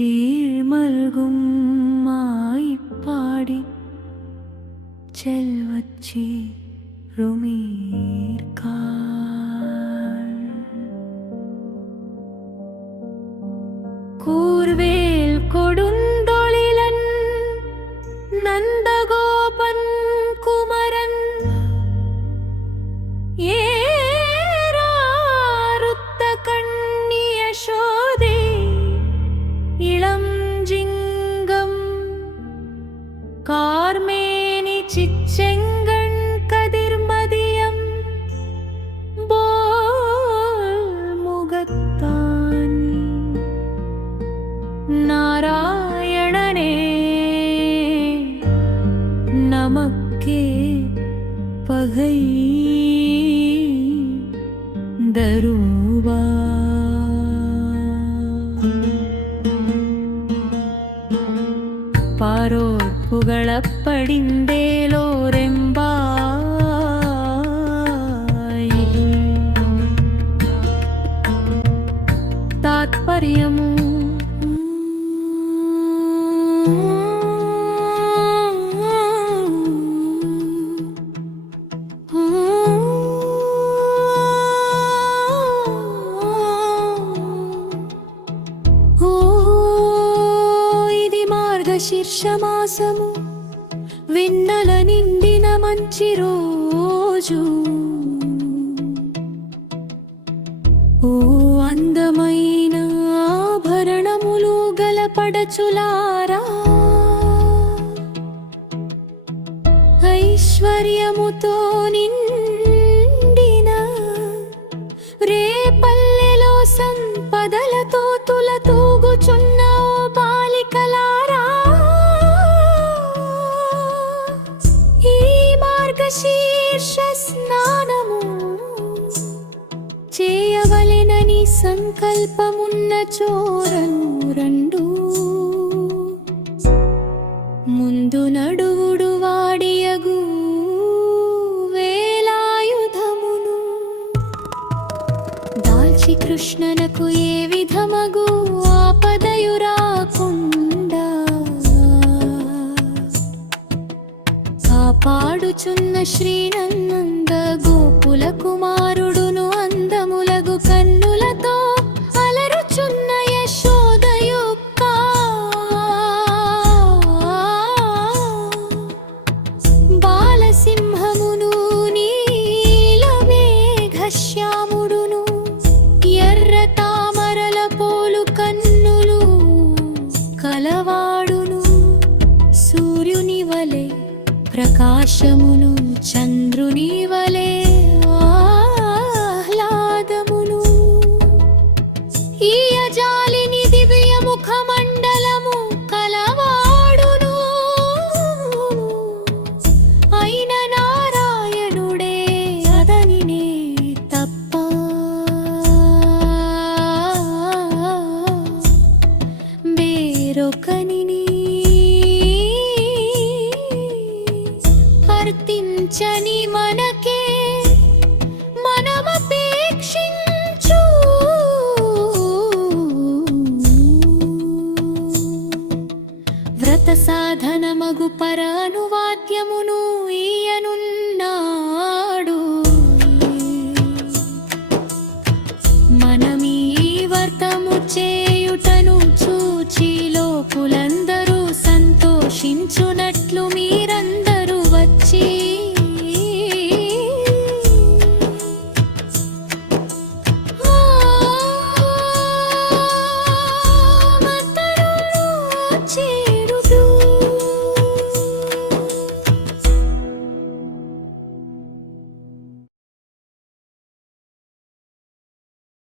ചീഴ്മൽകും മായിപ്പാടി ചെൽവച്ചി റുമീർക്കാ சிச்செங்கண் கதிர்மதியம் போல் முகத்தான் நாராயணனே நமக்கே பகை தரும் తప్పడిందేలోరెంబాయి తాత్పర్యము. శీర్షమాసము వెన్నెల నిండిన మంచి రోజు. ఓ అందమైన ఆభరణములు గలపడచులారా. ఐశ్వర్యముతో నిండిన సంకల్పమున్న చోరను రెండు. ముందు నడువుడు వాడియగు వేలాయుధమును. దాల్చి కృష్ణనకు ఏ విధమగు ఆపదయురాకుండా. కాపాడుచున్న శ్రీనంద గోపుల కుమార్ ప్రకాశమును చంద్రుని వలె సాధనమగు పరానువాద్యమును ఈయనున్నాడు. మనమీ వర్తము చేయుటను చూచి లోకులందరూ